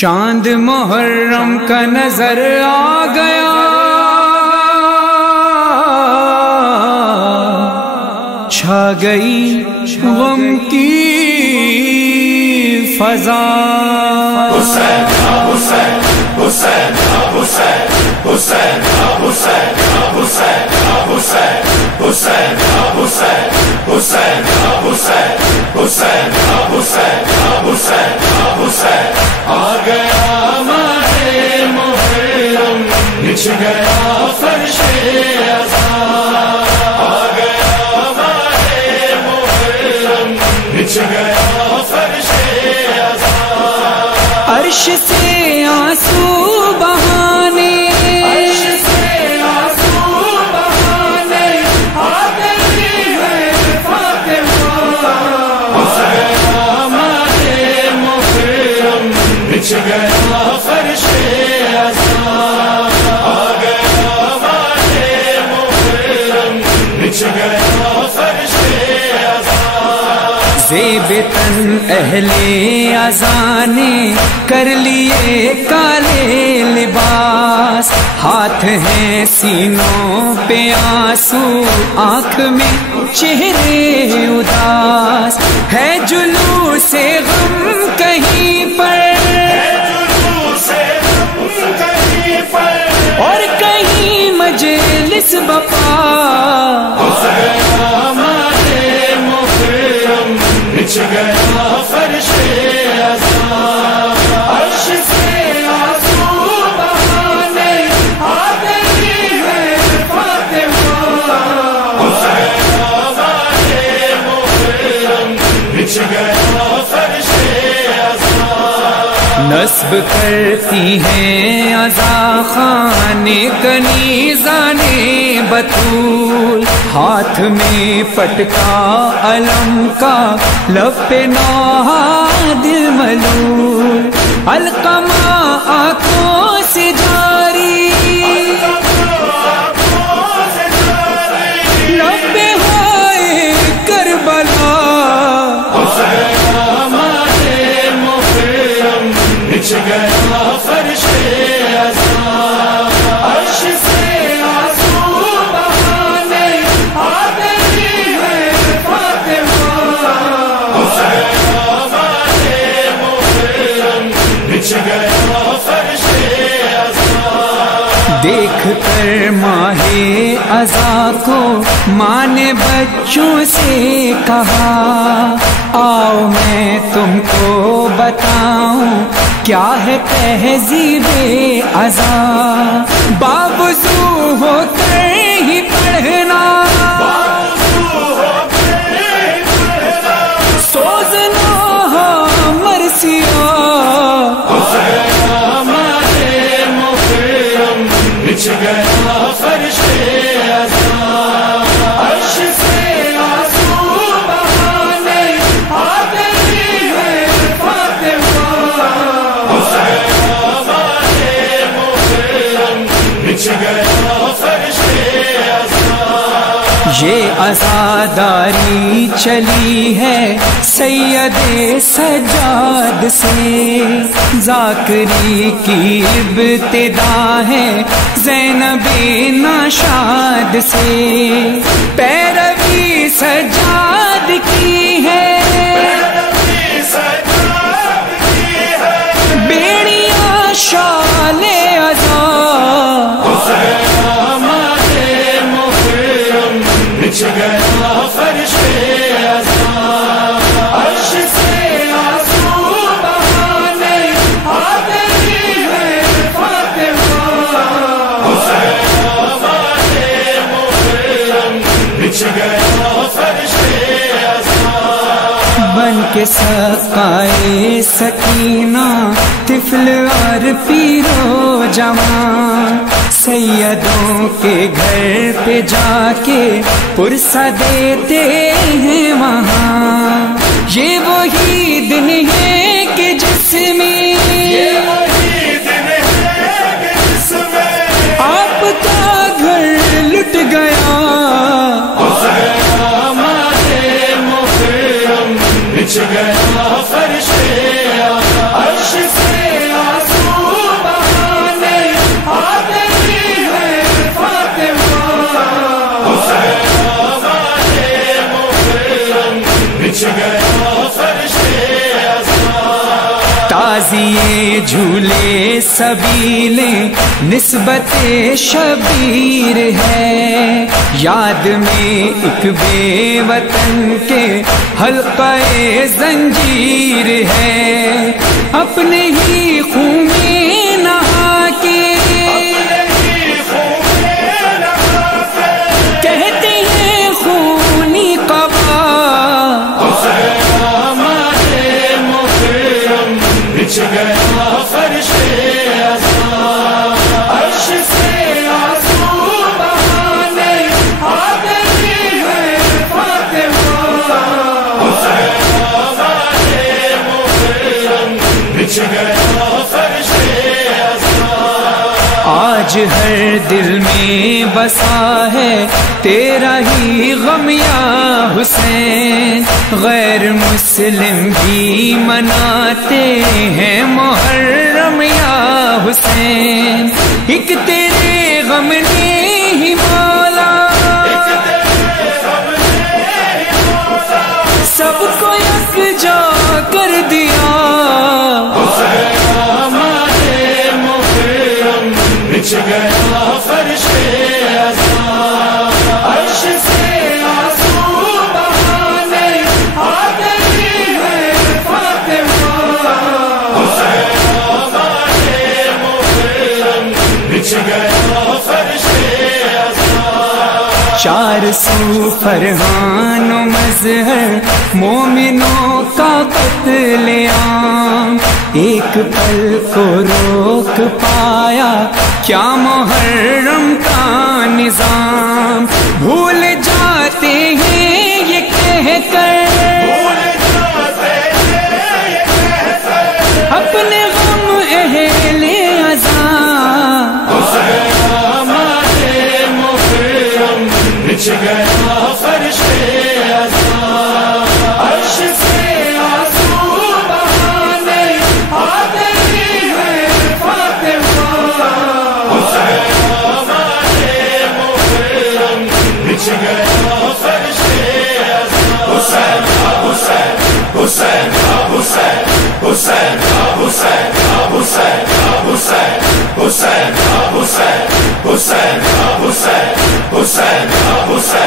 چاند محرم کا نظر آ گیا، چھا گئی غم کی فضا۔ حسین حسین حسین حسین حسین حسین حسین حسین حسین حسین حسین حسین حسین حسین حسین حسین آ گیا ماہ محرم، بچھ گیا فرش ازاں، آ گیا ماہ محرم، بچھ گیا فرش ازاں، عرش سے آنسو بہانے، عرش سے آنسو بہانے آ گئی ہے فاطمہ، حسین ماہ محرم، بچھ گیا فرش ازاں، آ گیا ماہ محرم، بچھ گیا فرش ازاں، زیب تن اہل ازاں نے کر لیے کالے لباس، ہاتھ ہیں سینوں پہ آنسو، آنکھ میں چہرے اداس، ہے جلوس غم کہیں پر اور کہیں مجلس بپا، بچھ گیا فرش ازاں، عرش سے آنسو بہانے آ گئی ہے فاطمہ، حسین ماہ محرم، بچھ گیا فرش ازاں، نصب کرتی ہیں عزا خانے کنیزانے بطول، ہاتھ میں پٹکا علم کا، لب پہ نوحہ دل ملول، علقمہ آنکھوں سے جاری، لب پہ ہوئے کربلا، حسین ماہ محرم، بچھ گیا فرش ازاں، عرش سے آنسو بہانے آ گئی ہے فاطمہ، حسین ماہ محرم، بچھ گیا فرش ازاں، دیکھ کر ماہ عزا کو ماں نے بچوں سے کہا، آؤ میں تم کو بتاؤں کیا ہے تہذیب عزا، باوضو ہو کر ہی پڑھنا، سوزنا مرثیہ، بچھ گیا فرش ازاں، عرش سے آنسو بہانے آ گئی ہے فاطمہ، حسین ماہ محرم، بچھ گیا فرش ازاں، یہ عزاداری چلی ہے سید سجاد سے، ذاکری کی ابتدا ہے زینب ناشاد سے، پیروی سجاد کی ہے بیڑیاں شال عزا، حسین ماہ محرم، بچھ گیا فرش ازاں، عرش سے آنسو بہانے آ گئی ہے فاطمہ، حسین ماہ محرم، بچھ گیا فرش ازاں، بن کے سقائے سکینہ طفل اور پیرو جوان، سیدوں کے گھر پہ جا کے پرسہ دیتے ہیں وہاں، یہ وہی دن ہے کہ جس میں آپ کا گھر لٹ گیا، حسین ماہ محرم، بچھ گیا فرش عرش سے غازی جھولے سبیلیں نسبت شبیر ہے، یاد میں ایک بے وطن کے حلقہ زنجیر ہے، اپنے ہی خون میں نہا کے کہتے ہیں خونی قبا، بچ گیا فرش عذاب، عرش سے آنسو بہانے آ گئی ہے فاطمہ، بچ گیا فرش عذاب۔ آج ہر دل میں بسا ہے تیرا ہی غم یا حسین، غیر مسلم بھی مناتے ہیں محرم یا حسین، ایک تیرے غم نے ہی مولا سب کو یکجا کر دیا، بچ گیا فرش عذاب، عرش سے آنسو بہانے آ گئی ہے فاطمہ، بچ گیا فرش عذاب۔ 400 فرحان و مظہر مومنوں کا قتل عام، ایک پل کو روک پایا کیا محرم کا نظام، بھول جاتے ہیں یہ کہہ کر اپنے غم اہل عذاب، بچ گیا فرش عذاب، عرش سے آنسو بہانے آ گئی ہے فاطمہ، بچ گیا فرش عذاب۔ حسین کا حسین، حسین کا حسین، حسین کا حسین، حسین کا حسین، حسین کا حسین، حسین کا حسین، حسین کا حسین۔